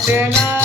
વચના